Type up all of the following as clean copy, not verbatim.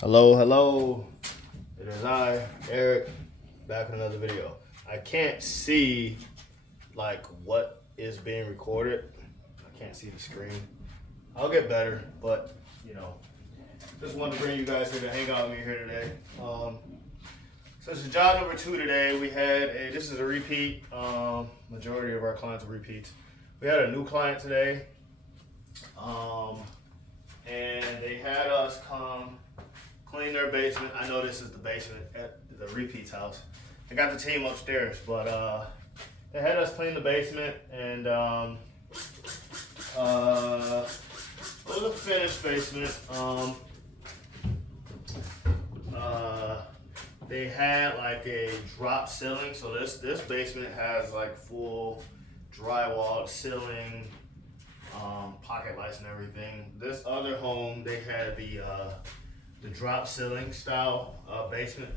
Hello, hello. It is I, Eric, back with another video. I can't see like what is being recorded. I can't see the screen. I'll get better, but just wanted to bring you guys here to hang out with me here today. So this is job number 2 today. This is a repeat. Majority of our clients are repeats. We had a new client today, and they had us come clean their basement. I know this is the basement at the repeats house. I got the team upstairs, but they had us clean the basement, and it was a finished basement. They had like a drop ceiling, so this basement has like full drywall ceiling, pocket lights and everything. This other home, they had the drop ceiling style basement,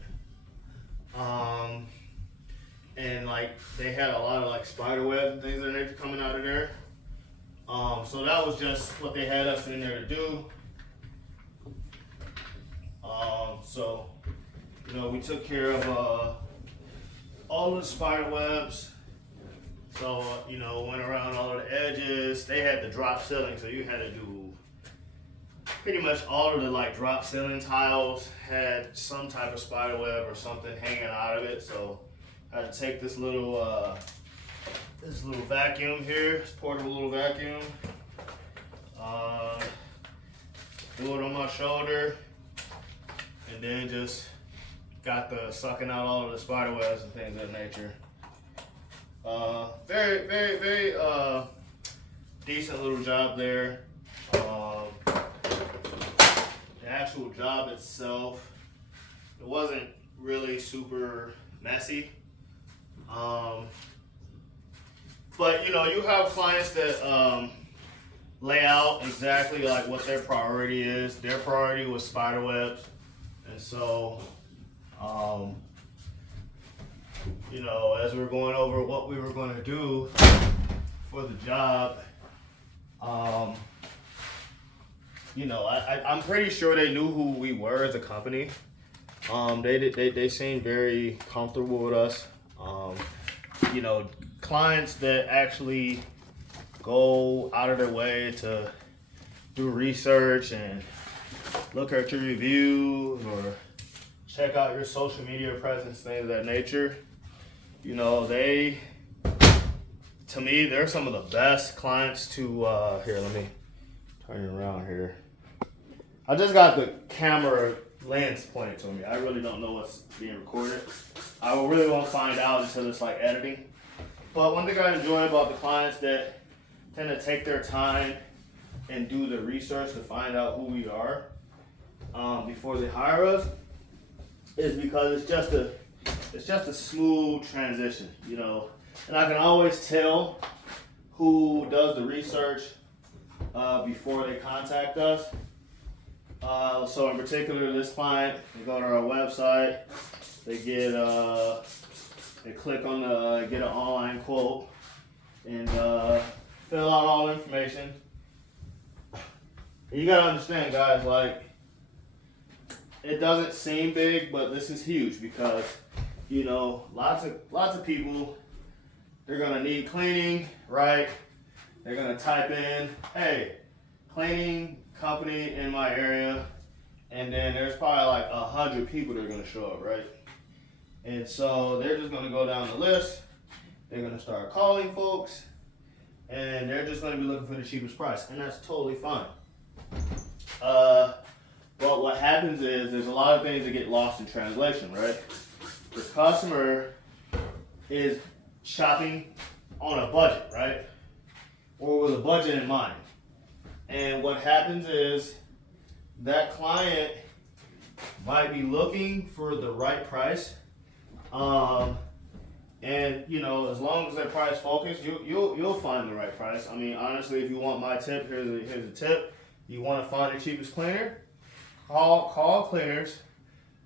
and like they had a lot of like spider webs and things of that nature coming out of there. So that was just what they had us in there to do. So we took care of all the spider webs. So went around all of the edges. They had the drop ceiling, so you had to do pretty much all of the like drop ceiling tiles had some type of spider web or something hanging out of it. So I had to take this little vacuum here, this portable little vacuum, do it on my shoulder, and then just got the sucking out all of the spider webs and things of that nature. Very, very, very decent little job there. The actual job itself, it wasn't really super messy. But you have clients that lay out exactly like what their priority is. Their priority was spider webs, and so as we were going over what we were going to do for the job, I'm pretty sure they knew who we were as a company. They seemed very comfortable with us. Clients that actually go out of their way to do research and look at your reviews or check out your social media presence, things of that nature. To me, they're some of the best clients to, here, let me turn it around here. I just got the camera lens pointed to me. I really don't know what's being recorded. I really won't find out until it's like editing. But one thing I enjoy about the clients that tend to take their time and do the research to find out who we are before they hire us is because it's just a smooth transition, and I can always tell who does the research before they contact us. So in particular, this client, they go to our website, they click on the get an online quote and fill out all the information. And you gotta understand, guys, like, it doesn't seem big, but this is huge because lots of people, they're gonna need cleaning, right? They're gonna type in, hey, cleaning company in my area, and then there's probably like 100 people that are gonna show up, right? And so they're just gonna go down the list. They're gonna start calling folks, and they're just gonna be looking for the cheapest price, and that's totally fine. But what happens is there's a lot of things that get lost in translation, right? The customer is shopping on a budget, right? Or with a budget in mind. And what happens is that client might be looking for the right price. And as long as they're price focused, you'll find the right price. I mean, honestly, if you want my tip, here's a tip. You want to find the cheapest cleaner? Call cleaners,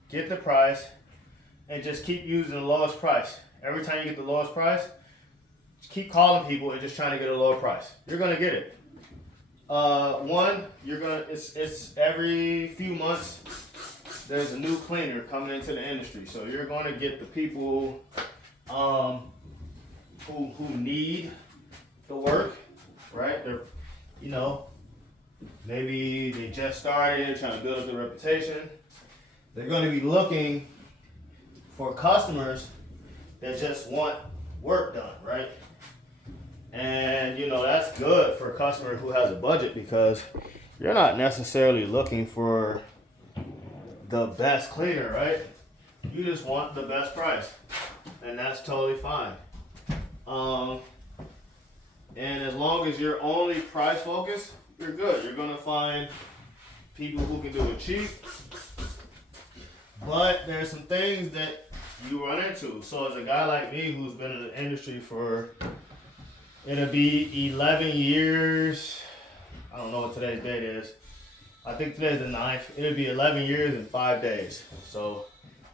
get the price, and just keep using the lowest price. Every time you get the lowest price, just keep calling people and just trying to get a lower price. You're gonna get it. It's every few months there's a new cleaner coming into the industry. So you're going to get the people who need the work, right? They're, you know, maybe they just started trying to build up their reputation. They're going to be looking for customers that just want work done, right? And you know, that's good for a customer who has a budget, because you're not necessarily looking for the best cleaner, right? You just want the best price, and that's totally fine. And as long as you're only price focused, you're good. You're gonna find people who can do it cheap, but there's some things that you run into. So as a guy like me who's been in the industry for, it'll be 11 years. I don't know what today's date is. I think today's the 9th. It'll be 11 years and 5 days. So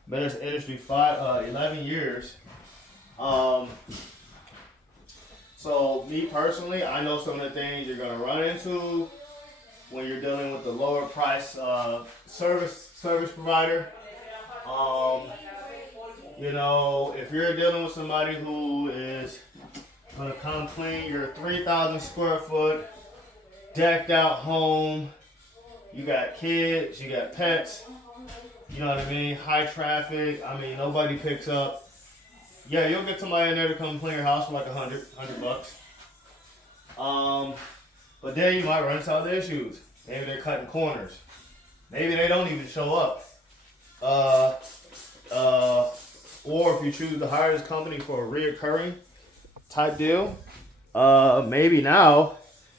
been in this industry 11 years. So me personally, I know some of the things you're gonna run into when you're dealing with the lower price service provider. You know, if you're dealing with somebody who is gonna come clean your 3,000 square foot decked out home, you got kids, you got pets, you know what I mean, high traffic, I mean, nobody picks up. Yeah, you'll get somebody in there to come clean your house for like $100 bucks. But then you might run into other issues. Maybe they're cutting corners. Maybe they don't even show up. Or if you choose to hire this company for a reoccurring type deal, maybe now,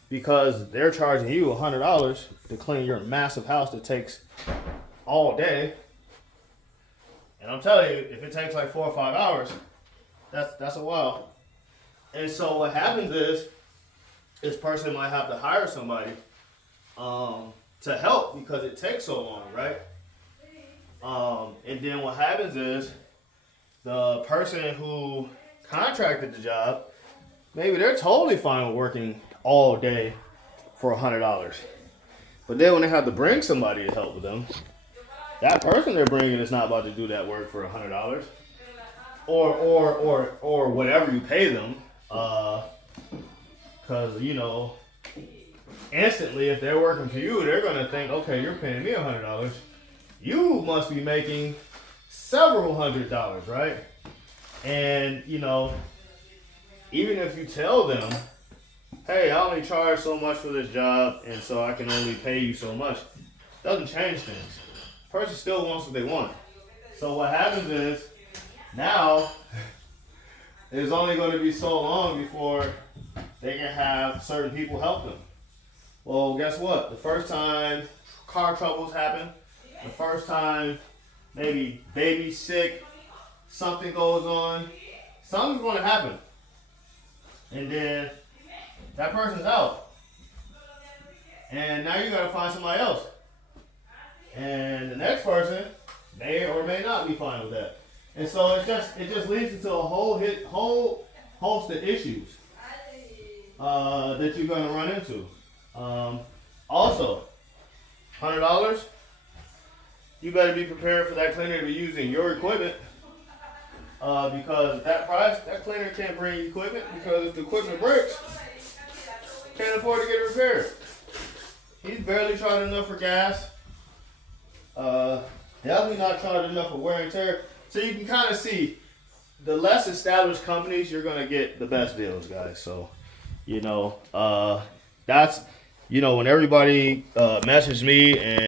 because they're charging you $100 to clean your massive house that takes all day. And I'm telling you, if it takes like 4 or 5 hours, that's a while. And so what happens is, this person might have to hire somebody to help because it takes so long, right? And then what happens is, the person who contracted the job, maybe they're totally fine with working all day for $100. But then when they have to bring somebody to help with them, that person they're bringing is not about to do that work for $100, or whatever you pay them, because you know, instantly if they're working for you, they're gonna think, okay, you're paying me $100, you must be making several $100s, right? And you know, even if you tell them, hey, I only charge so much for this job, and so I can only pay you so much, doesn't change things. Person still wants what they want. So what happens is, now it's only going to be so long before they can have certain people help them. Well, guess what? The first time car troubles happen, the first time maybe baby's sick, something goes on, something's going to happen. And then that person's out. And now you got to find somebody else. And the next person may or may not be fine with that. And so it just leads into a whole host of issues that you're going to run into. Also, $100, you better be prepared for that cleaner to be using your equipment, because that price, that cleaner can't bring you equipment, because if the equipment breaks, can't afford to get it repaired. He's barely charging enough for gas. Definitely not charging enough for wear and tear. So you can kind of see, the less established companies, you're going to get the best deals, guys. So, you know, that's, you know, when everybody messaged me and